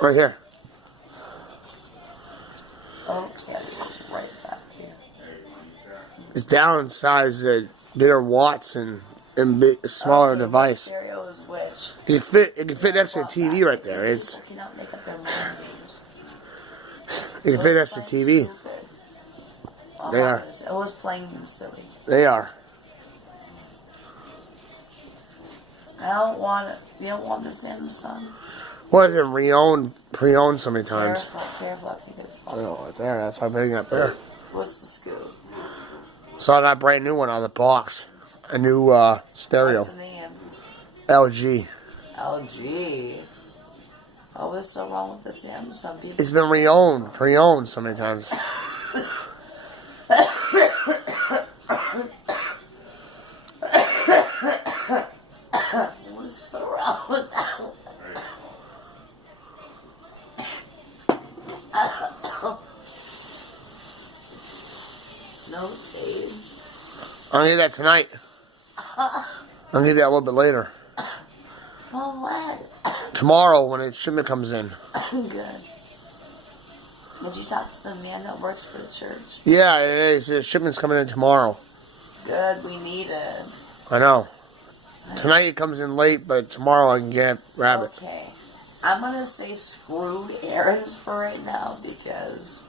Right here. Oh, yeah, right back here. It's downsized the bigger watts and smaller Okay, device. what stereo is which? It can fit next to the TV right there. These people cannot make up their mind. It can fit next to the TV. They are. It was playing silly. They are. I don't want it. You don't want the Samsung? Well, it's been pre-owned so many times. Careful, I think it's falling. Oh, right there. That's why I'm putting it up there. What's the scoop? So I got a brand new one out of the box. A new stereo. What's the name? LG. LG. Oh, what's so wrong with the Samsung people? It's been pre-owned so many times. What's so wrong with that? No sage. I'm gonna get that tonight. I'm gonna get that a little bit later. Well, what? Tomorrow when the shipment comes in. Good. Did you talk to the man that works for the church? Yeah, it is. The shipment's coming in tomorrow. Good, we need it. I know. Tonight it comes in late, but tomorrow I can grab it. Okay. I'm gonna say screw errands for right now because